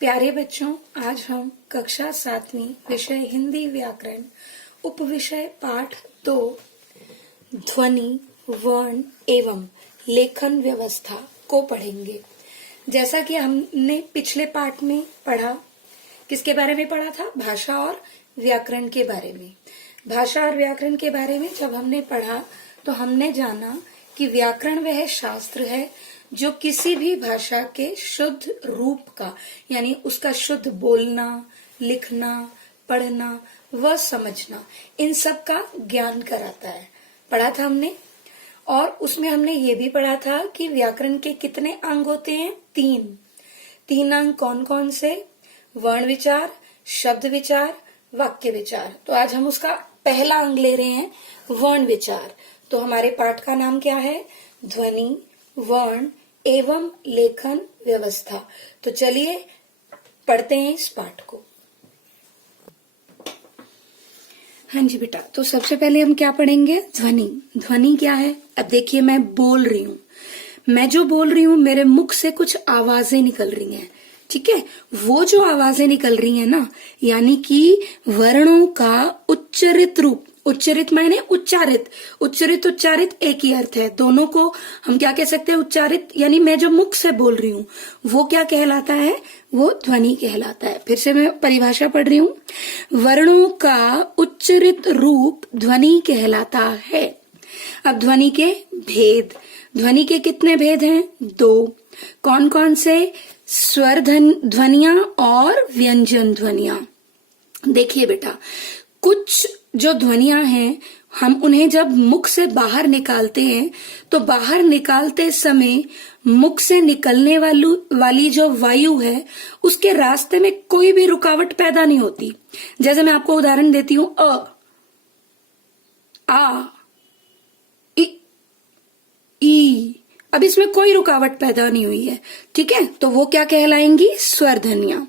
प्यारे बच्चों, आज हम कक्षा 7वीं विषय हिंदी व्याकरण उपविषय पाठ 2 ध्वनि, वर्ण एवं लेखन व्यवस्था को पढ़ेंगे। जैसा कि हमने पिछले पाठ में पढ़ा, किसके बारे में पढ़ा था? भाषा और व्याकरण के बारे में। भाषा और व्याकरण के बारे में जब हमने पढ़ा तो हमने जाना कि व्याकरण वह शास्त्र है जो किसी भी भाषा के शुद्ध रूप का, यानी उसका शुद्ध बोलना, लिखना, पढ़ना व समझना, इन सब का ज्ञान कराता है। पढ़ा था हमने। और उसमें हमने ये भी पढ़ा था कि व्याकरण के कितने अंग होते हैं? 3 अंग कौन कौन से? वर्ण विचार, शब्द विचार, वाक्य विचार। तो आज हम उसका पहला अंग ले रहे हैं, वर्ण विचार। तो हमारे पाठ का नाम क्या है? ध्वनि, वर्ण एवं लेखन व्यवस्था। तो चलिए पढ़ते हैं इस पाठ को। हाँ जी बेटा, तो सबसे पहले हम क्या पढ़ेंगे? ध्वनि। ध्वनि क्या है? अब देखिए, मैं बोल रही हूँ, मैं जो बोल रही हूँ मेरे मुख से कुछ आवाजें निकल रही हैं, ठीक है? वो जो आवाजें निकल रही हैं ना, यानी कि वर्णों का उच्चरित रूप, उच्चरित मायने उच्चारित, उच्चरित उच्चारित एक ही अर्थ है। दोनों को हम क्या कह सकते हैं? उच्चारित, यानी मैं जो मुख से बोल रही हूँ वो क्या कहलाता है? वो ध्वनि कहलाता है। फिर से मैं परिभाषा पढ़ रही हूँ। वर्णों का उच्चरित रूप ध्वनि कहलाता है। अब ध्वनि के भेद, ध्वनि के कितने भेद हैं? 2। कौन कौन से? स्वर ध्वनियां और व्यंजन ध्वनियां। देखिए बेटा, कुछ जो ध्वनियां हैं हम उन्हें जब मुख से बाहर निकालते हैं तो बाहर निकालते समय मुख से निकलने वाली जो वायु है उसके रास्ते में कोई भी रुकावट पैदा नहीं होती। जैसे मैं आपको उदाहरण देती हूं, आ, ई। अब इसमें कोई रुकावट पैदा नहीं हुई है, ठीक है? तो वो क्या कहलाएंगी? स्वर ध्वनियां।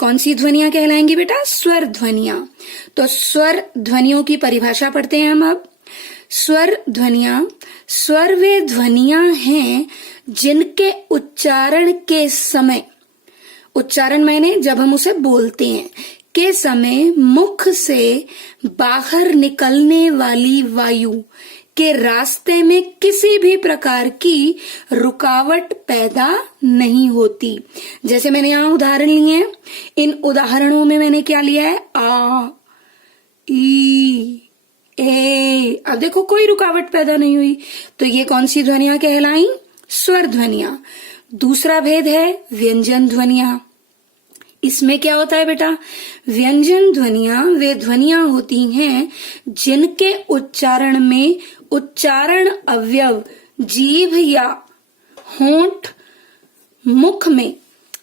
कौन सी ध्वनियां कहलाएंगी बेटा? स्वर ध्वनियां। तो स्वर ध्वनियों की परिभाषा पढ़ते हैं हम अब। स्वर ध्वनियां, स्वर वे ध्वनियां हैं जिनके उच्चारण के समय, उच्चारण मायने जब हम उसे बोलते हैं के समय मुख से बाहर निकलने वाली वायु के रास्ते में किसी भी प्रकार की रुकावट पैदा नहीं होती। जैसे मैंने यहां उदाहरण लिए हैं, इन उदाहरणों में मैंने क्या लिया है? आ, ई, ए। अब देखो कोई रुकावट पैदा नहीं हुई। तो ये कौन सी ध्वनियां कहलाई? स्वर ध्वनियां। दूसरा भेद है व्यंजन ध्वनियां। इसमें क्या होता है बेटा? व्यंजन ध्वनियां वे ध्वनियां होती हैं जिनके उच्चारण में उच्चारण अवयव जीभ या होंठ मुख में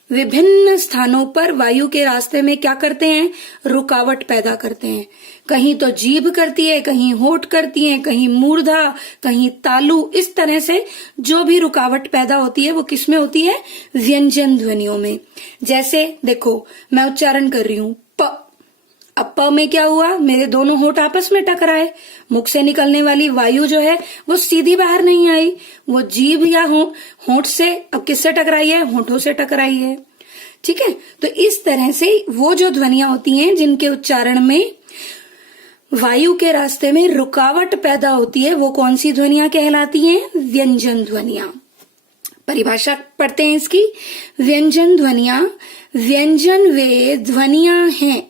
विभिन्न स्थानों पर वायु के रास्ते में क्या करते हैं? रुकावट पैदा करते हैं। कहीं तो जीभ करती है, कहीं होंठ करती है, कहीं मूर्धा, कहीं तालु। इस तरह से जो भी रुकावट पैदा होती है वो किसमें होती है? व्यंजन ध्वनियों में। जैसे देखो, मैं उच्चारण कर रही हूं प। अब प में क्या हुआ? मेरे दोनों होंठ आपस में टकराए, मुख से निकलने वाली वायु जो है वो सीधी बाहर नहीं आई, वो जीभ या होंठ से, अब किससे टकराई है? होंठों से टकराई है, ठीक है? तो इस तरह से वो जो ध्वनियां होती हैं जिनके उच्चारण में वायु के रास्ते में रुकावट पैदा होती है, वो कौन सी ध्वनियां कहलाती हैं? व्यंजन ध्वनियां। परिभाषा पढ़ते हैं इसकी। व्यंजन ध्वनियां, व्यंजन वे ध्वनियां हैं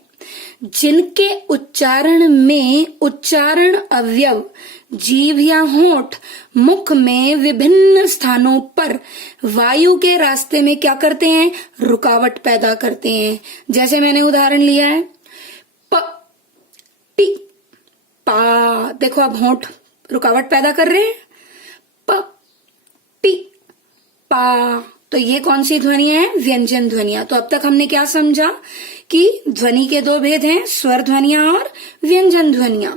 जिनके उच्चारण में उच्चारण अवयव जीभ या होंठ मुख में विभिन्न स्थानों पर वायु के रास्ते में क्या करते हैं? रुकावट पैदा करते हैं। जैसे मैंने उदाहरण लिया है प, टी, पा। देखो अब होंठ रुकावट पैदा कर रहे हैं, प, टी, पा। तो ये कौन सी ध्वनियां हैं? व्यंजन ध्वनियां। तो अब तक हमने क्या समझा कि ध्वनि के 2 भेद हैं, स्वर ध्वनियां और व्यंजन ध्वनियां।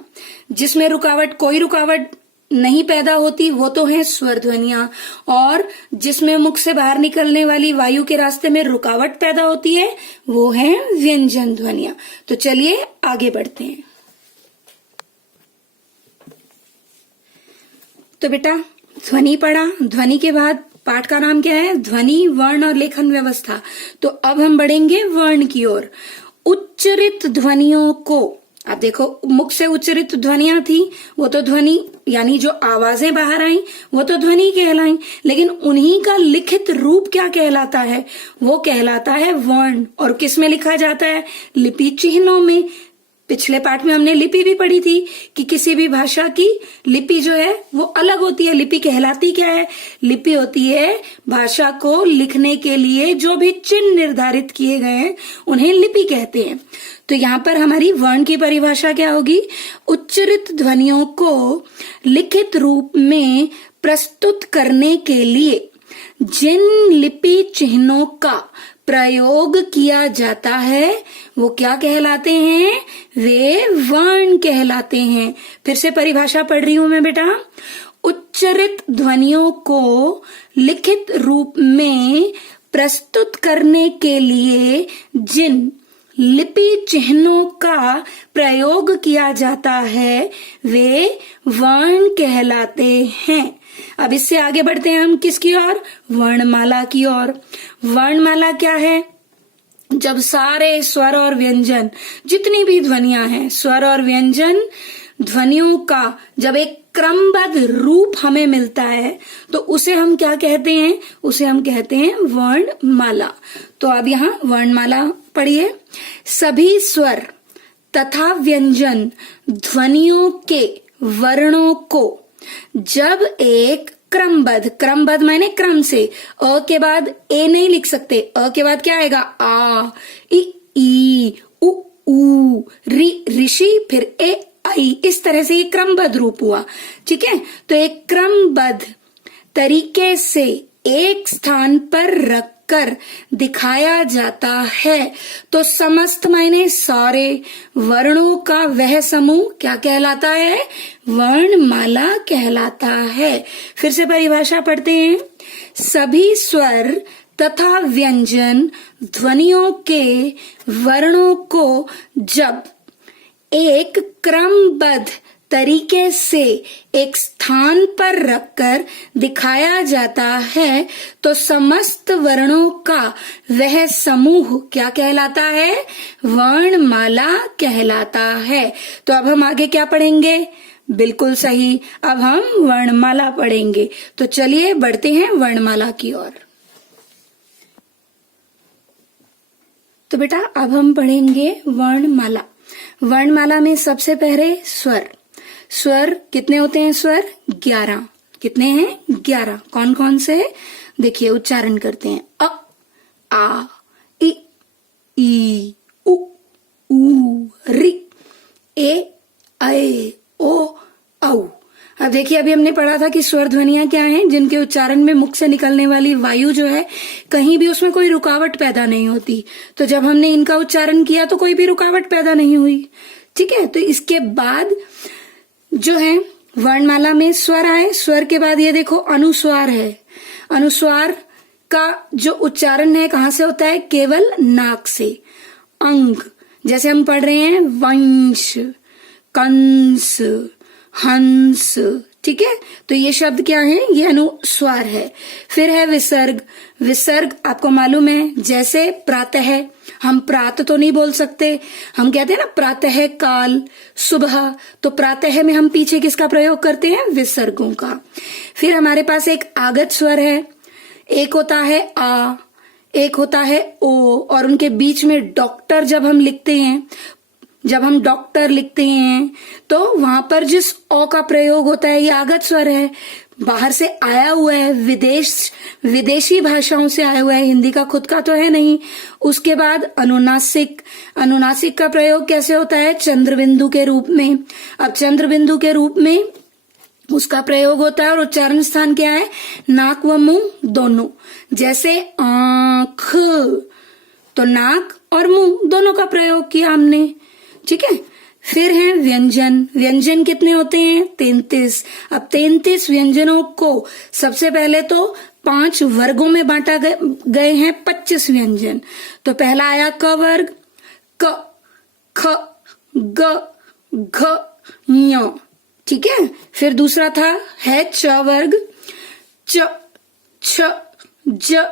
जिसमें कोई रुकावट नहीं पैदा होती वो तो है स्वर ध्वनियां, और जिसमें मुख से बाहर निकलने वाली वायु के रास्ते में रुकावट पैदा होती है वो है व्यंजन ध्वनियां। तो चलिए आगे बढ़ते हैं। तो बेटा ध्वनि पढ़ा, ध्वनि के बाद पाठ का नाम क्या है? ध्वनि, वर्ण और लेखन व्यवस्था। तो अब हम बढ़ेंगे वर्ण की ओर। उच्चरित ध्वनियों को, अब देखो मुख से उच्चरित ध्वनियां थी, वो तो ध्वनि यानी जो आवाजें बाहर आई वो तो ध्वनि कहलाई, लेकिन उन्हीं का लिखित रूप क्या कहलाता है? वो कहलाता है वर्ण। और किस में लिखा जाता है? लिपि चिन्हों में। पिछले पाठ में हमने लिपि भी पढ़ी थी कि किसी भी भाषा की लिपि जो है वो अलग होती है। लिपि कहलाती क्या है? लिपि होती है भाषा को लिखने के लिए जो भी चिन्ह निर्धारित किए गए हैं उन्हें लिपि कहते हैं। तो यहाँ पर हमारी वर्ण की परिभाषा क्या होगी? उच्चरित ध्वनियों को लिखित रूप में प्रस्तुत करने के लिए जिन लिपि चिन्हों का प्रयोग किया जाता है वो क्या कहलाते हैं? वे वर्ण कहलाते हैं। फिर से परिभाषा पढ़ रही हूं मैं बेटा। उच्चरित ध्वनियों को लिखित रूप में प्रस्तुत करने के लिए जिन लिपि चिन्हों का प्रयोग किया जाता है वे वर्ण कहलाते हैं। अब इससे आगे बढ़ते हैं हम किसकी ओर? वर्णमाला की ओर। वर्णमाला क्या है? जब सारे स्वर और व्यंजन, जितनी भी ध्वनियां हैं, स्वर और व्यंजन ध्वनियों का जब एक क्रमबद्ध रूप हमें मिलता है तो उसे हम क्या कहते हैं? उसे हम कहते हैं वर्णमाला। तो अब यहाँ वर्णमाला पढ़िए। सभी स्वर तथा व्यंजन ध्वनियों के वर्णों को जब एक क्रमबद्ध, क्रमबद्ध माने क्रम से, अ के बाद ए नहीं लिख सकते, अ के बाद क्या आएगा? आ, ई, उ, ऊ, ऋषि, फिर ए, आई, इस तरह से ये क्रमबद्ध रूप हुआ। ठीक है, तो एक क्रमबद्ध तरीके से एक स्थान पर रखकर दिखाया जाता है तो समस्त मायने सारे वर्णों का वह समूह क्या कहलाता है? वर्णमाला कहलाता है। फिर से परिभाषा पढ़ते हैं। सभी स्वर तथा व्यंजन ध्वनियों के वर्णों को जब एक क्रमबद्ध तरीके से एक स्थान पर रखकर दिखाया जाता है तो समस्त वर्णों का वह समूह क्या कहलाता है? वर्णमाला कहलाता है। तो अब हम आगे क्या पढ़ेंगे? बिल्कुल सही, अब हम वर्णमाला पढ़ेंगे। तो चलिए बढ़ते हैं वर्णमाला की ओर। तो बेटा अब हम पढ़ेंगे वर्णमाला। वर्णमाला में सबसे पहले स्वर। स्वर कितने होते हैं? स्वर 11। कितने हैं? 11। कौन कौन से? देखिए उच्चारण करते हैं। अ, आ, ई, उ, ऋ, ए, ऐ, ओ, औ। अब देखिए अभी हमने पढ़ा था कि स्वर ध्वनियां क्या हैं? जिनके उच्चारण में मुख से निकलने वाली वायु जो है कहीं भी उसमें कोई रुकावट पैदा नहीं होती। तो जब हमने इनका उच्चारण किया तो कोई भी रुकावट पैदा नहीं हुई। ठीक है, तो इसके बाद जो है वर्णमाला में स्वर आए। स्वर के बाद ये देखो अनुस्वार है। अनुस्वार का जो उच्चारण है कहाँ से होता है? केवल नाक से। अंग, जैसे हम पढ़ रहे हैं वंश, कंस, हंस। ठीक है, तो ये शब्द क्या है? ये अनुस्वार है। फिर है विसर्ग। विसर्ग आपको मालूम है, जैसे प्रातः, हम प्रात तो नहीं बोल सकते, हम कहते हैं ना प्रातः काल, सुबह, तो प्रातः में हम पीछे किसका प्रयोग करते हैं? विसर्गों का। फिर हमारे पास एक आगत स्वर है। एक होता है आ, एक होता है ओ, और उनके बीच में डॉक्टर जब हम लिखते हैं, जब हम डॉक्टर लिखते हैं तो वहां पर जिस ओ का प्रयोग होता है ये आगत स्वर है। बाहर से आया हुआ है, विदेशी भाषाओं से आया हुआ है, हिंदी का खुद का तो है नहीं। उसके बाद अनुनासिक। अनुनासिक का प्रयोग कैसे होता है? चंद्रबिंदु के रूप में। अब चंद्रबिंदु के रूप में उसका प्रयोग होता है और उच्चारण स्थान क्या है? नाक व मुंह दोनों। जैसे आंख, तो नाक और मुंह दोनों का प्रयोग किया हमने। ठीक है, फिर है व्यंजन। व्यंजन कितने होते हैं? 33। अब 33 व्यंजनों को सबसे पहले तो 5 वर्गों में बांटा गए हैं 25 व्यंजन। तो पहला आया क वर्ग, क, ख, ग, घ, ञ। ठीक है, फिर दूसरा था है च वर्ग, च, छ, ज,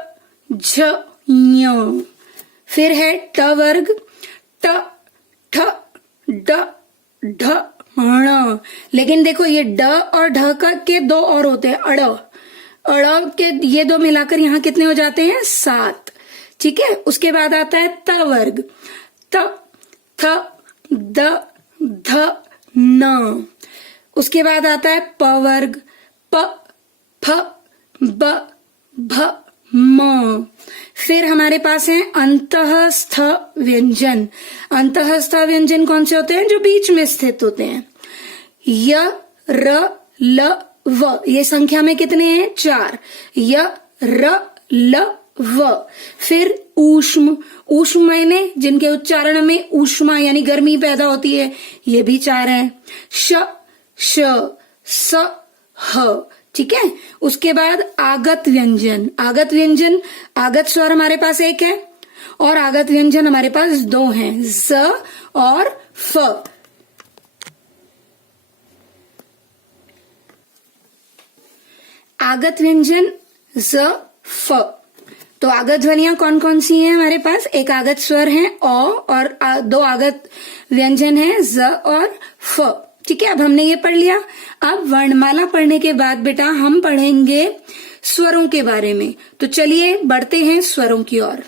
झ, ञ। फिर है ट वर्ग, ट, ठ, ड, ढ, ण। लेकिन देखो ये ड और ढ का के दो और होते हैं, अड़, अड़ के ये दो मिलाकर यहाँ कितने हो जाते हैं, 7। ठीक है, उसके बाद आता है त वर्ग, त, थ, द, ध, न। उसके बाद आता है प वर्ग, प, फ, ब, भ, म। फिर हमारे पास है अंतःस्थ व्यंजन। अंतःस्थ व्यंजन कौन से होते हैं, जो बीच में स्थित होते हैं। य, र, ल, व। ये संख्या में कितने हैं, 4। य, र, ल, व। फिर ऊष्म, ऊष्म मायने जिनके उच्चारण में ऊष्मा यानी गर्मी पैदा होती है, ये भी 4 है। श, श, स, ह। ठीक है, उसके बाद आगत व्यंजन। आगत व्यंजन, आगत स्वर हमारे पास एक है और आगत व्यंजन हमारे पास 2 हैं, ज और फ। आगत व्यंजन ज, फ। तो आगत ध्वनियां कौन कौन सी हैं हमारे पास, एक आगत स्वर है अ और 2 आगत व्यंजन है ज और फ। ठीक है, अब हमने ये पढ़ लिया। अब वर्णमाला पढ़ने के बाद बेटा हम पढ़ेंगे स्वरों के बारे में। तो चलिए बढ़ते हैं स्वरों की ओर।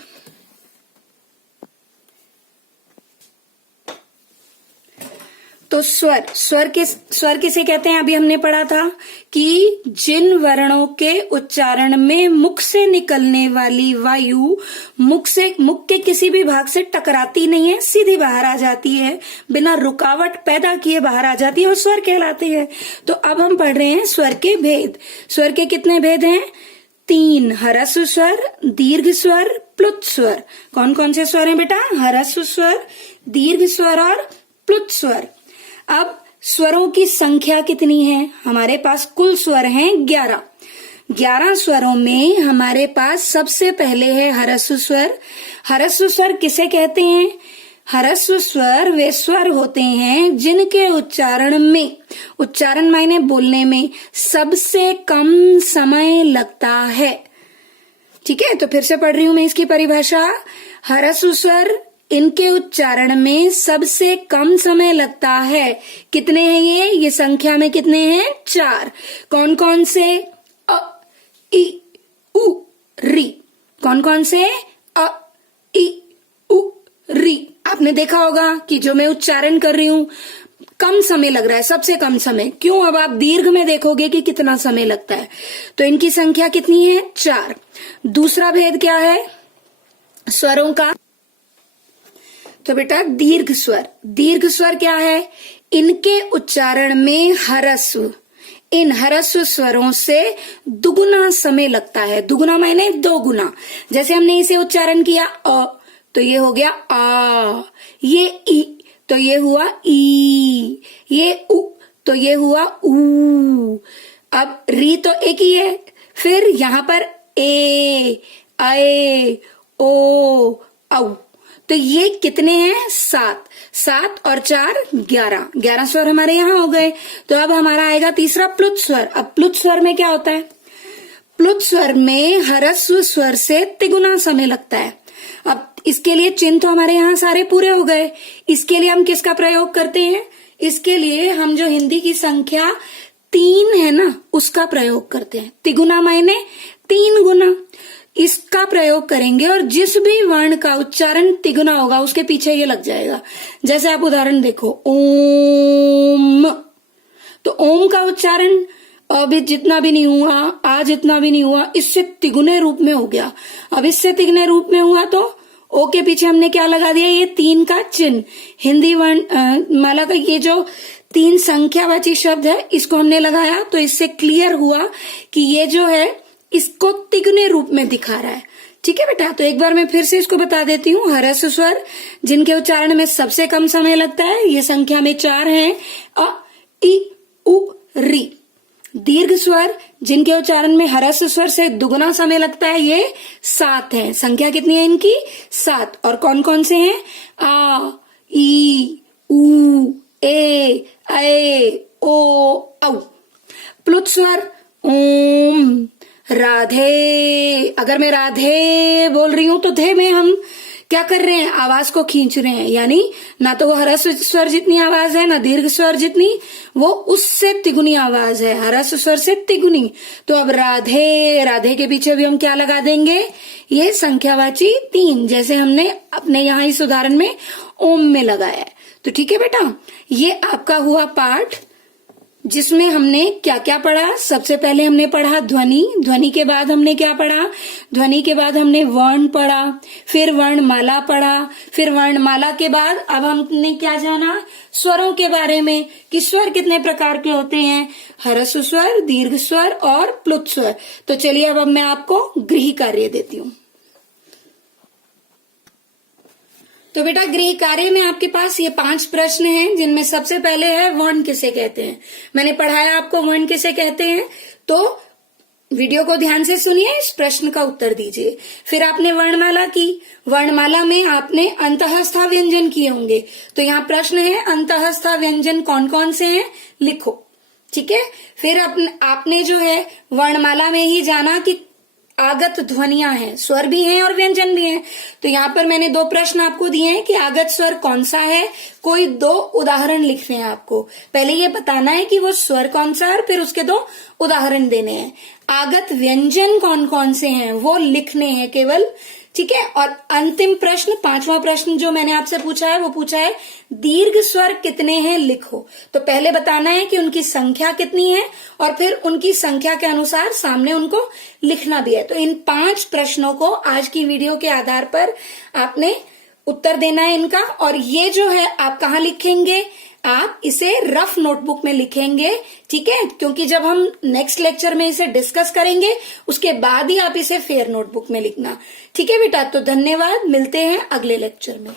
तो स्वर किसे कहते हैं, अभी हमने पढ़ा था कि जिन वर्णों के उच्चारण में मुख से निकलने वाली वायु मुख के किसी भी भाग से टकराती नहीं है, सीधी बाहर आ जाती है, बिना रुकावट पैदा किए बाहर आ जाती है और स्वर कहलाते हैं। तो अब हम पढ़ रहे हैं स्वर के भेद। स्वर के कितने भेद हैं, 3। ह्रस्व स्वर, दीर्घ स्वर, प्लुत स्वर। कौन कौन से स्वर हैं बेटा, ह्रस्व स्वर, दीर्घ स्वर और प्लुत स्वर। अब स्वरों की संख्या कितनी है, हमारे पास कुल स्वर हैं 11। 11 स्वरों में हमारे पास सबसे पहले है ह्रस्व स्वर। ह्रस्व स्वर किसे कहते हैं, ह्रस्व स्वर वे स्वर होते हैं जिनके उच्चारण मायने बोलने में सबसे कम समय लगता है। ठीक है, तो फिर से पढ़ रही हूं मैं इसकी परिभाषा। ह्रस्व स्वर इनके उच्चारण में सबसे कम समय लगता है। कितने हैं ये संख्या में कितने हैं, 4। कौन कौन से, अ, इ, उ, री। कौन कौन से, अ, इ, उ, री। आपने देखा होगा कि जो मैं उच्चारण कर रही हूं कम समय लग रहा है, सबसे कम समय। क्यों, अब आप दीर्घ में देखोगे कि कितना समय लगता है। तो इनकी संख्या कितनी है, 4। दूसरा भेद क्या है स्वरों का, तो बेटा दीर्घ स्वर। दीर्घ स्वर क्या है, इनके उच्चारण में ह्रस्व, इन ह्रस्व स्वरों से दुगुना समय लगता है। दुगुना मायने 2 गुना। जैसे हमने इसे उच्चारण किया अ, तो ये हो गया आ, ये ई तो ये हुआ ई, ये उ तो ये हुआ ऊ। अब री तो एक ही है, फिर यहां पर ए, आए, ओ, औ। तो ये कितने हैं, 7। 7 और 4 11। 11 स्वर हमारे यहां हो गए। तो अब हमारा आएगा तीसरा प्लुत स्वर। अब प्लुत स्वर में क्या होता है, प्लुत स्वर में ह्रस्व स्वर से तिगुना समय लगता है। अब इसके लिए चिन्ह तो हमारे यहाँ सारे पूरे हो गए। इसके लिए हम किसका प्रयोग करते हैं, इसके लिए हम जो हिंदी की संख्या 3 है ना उसका प्रयोग करते हैं। तिगुना मायने 3 गुना, इसका प्रयोग करेंगे और जिस भी वर्ण का उच्चारण तिगुना होगा उसके पीछे ये लग जाएगा। जैसे आप उदाहरण देखो, ओम, तो ओम का उच्चारण अब जितना भी नहीं हुआ, आज जितना भी नहीं हुआ, इससे तिगुने रूप में हो गया। अब इससे तिगुने रूप में हुआ तो ओ के पीछे हमने क्या लगा दिया, ये 3 का चिन्ह। हिंदी वर्ण माला का ये जो 3 संख्यावाची शब्द है इसको हमने लगाया, तो इससे क्लियर हुआ कि ये जो है इसको तिगुने रूप में दिखा रहा है। ठीक है बेटा, तो एक बार मैं फिर से इसको बता देती हूँ। ह्रस्व स्वर जिनके उच्चारण में सबसे कम समय लगता है, ये संख्या में 4 हैं, अ, इ, उ, री। दीर्घ स्वर जिनके उच्चारण में ह्रस्व स्वर से दुगुना समय लगता है, ये 7 है। संख्या कितनी है इनकी, 7। और कौन कौन से हैं, आ, ई, उ, ए, ऐ, ओ, औ। प्लुत स्वर ओम, राधे। अगर मैं राधे बोल रही हूं तो धे में हम क्या कर रहे हैं, आवाज को खींच रहे हैं, यानी ना तो वो ह्रस्व स्वर जितनी आवाज है ना दीर्घ स्वर जितनी, वो उससे तिगुनी आवाज है, ह्रस्व स्वर से तिगुनी। तो अब राधे, राधे के पीछे भी हम क्या लगा देंगे, ये संख्यावाची 3, जैसे हमने अपने यहाँ इस उदाहरण में ओम में लगाया है। तो ठीक है बेटा, ये आपका हुआ पाठ जिसमें हमने क्या क्या पढ़ा। सबसे पहले हमने पढ़ा ध्वनि, ध्वनि के बाद हमने क्या पढ़ा, ध्वनि के बाद हमने वर्ण पढ़ा, फिर वर्णमाला पढ़ा, फिर वर्णमाला के बाद अब हमने क्या जाना, स्वरों के बारे में कि स्वर कितने प्रकार के होते हैं, ह्रस्व स्वर, दीर्घ स्वर और प्लुत स्वर। तो चलिए अब मैं आपको गृह कार्य देती हूँ। तो बेटा गृह कार्य में आपके पास ये 5 प्रश्न हैं, जिनमें सबसे पहले है वर्ण किसे कहते हैं। मैंने पढ़ाया आपको वर्ण किसे कहते हैं, तो वीडियो को ध्यान से सुनिए, इस प्रश्न का उत्तर दीजिए। फिर आपने वर्णमाला की, वर्णमाला में आपने अंतःस्था व्यंजन किए होंगे। तो यहाँ प्रश्न है अंतःस्था व्यंजन कौन कौन से हैं, लिखो। ठीक है, फिर आपने जो है वर्णमाला में ही जाना कि आगत ध्वनियां हैं, स्वर भी हैं और व्यंजन भी हैं। तो यहाँ पर मैंने 2 प्रश्न आपको दिए हैं कि आगत स्वर कौन सा है, कोई 2 उदाहरण लिखने हैं आपको। पहले ये बताना है कि वो स्वर कौन सा है और फिर उसके 2 उदाहरण देने हैं। आगत व्यंजन कौन कौन से हैं वो लिखने हैं केवल। ठीक है, और अंतिम प्रश्न 5वां प्रश्न जो मैंने आपसे पूछा है वो पूछा है दीर्घ स्वर कितने हैं, लिखो। तो पहले बताना है कि उनकी संख्या कितनी है और फिर उनकी संख्या के अनुसार सामने उनको लिखना भी है। तो इन 5 प्रश्नों को आज की वीडियो के आधार पर आपने उत्तर देना है इनका। और ये जो है आप कहाँ लिखेंगे, आप इसे रफ नोटबुक में लिखेंगे। ठीक है, क्योंकि जब हम नेक्स्ट लेक्चर में इसे डिस्कस करेंगे उसके बाद ही आप इसे फेयर नोटबुक में लिखना। ठीक है बेटा, तो धन्यवाद, मिलते हैं अगले लेक्चर में।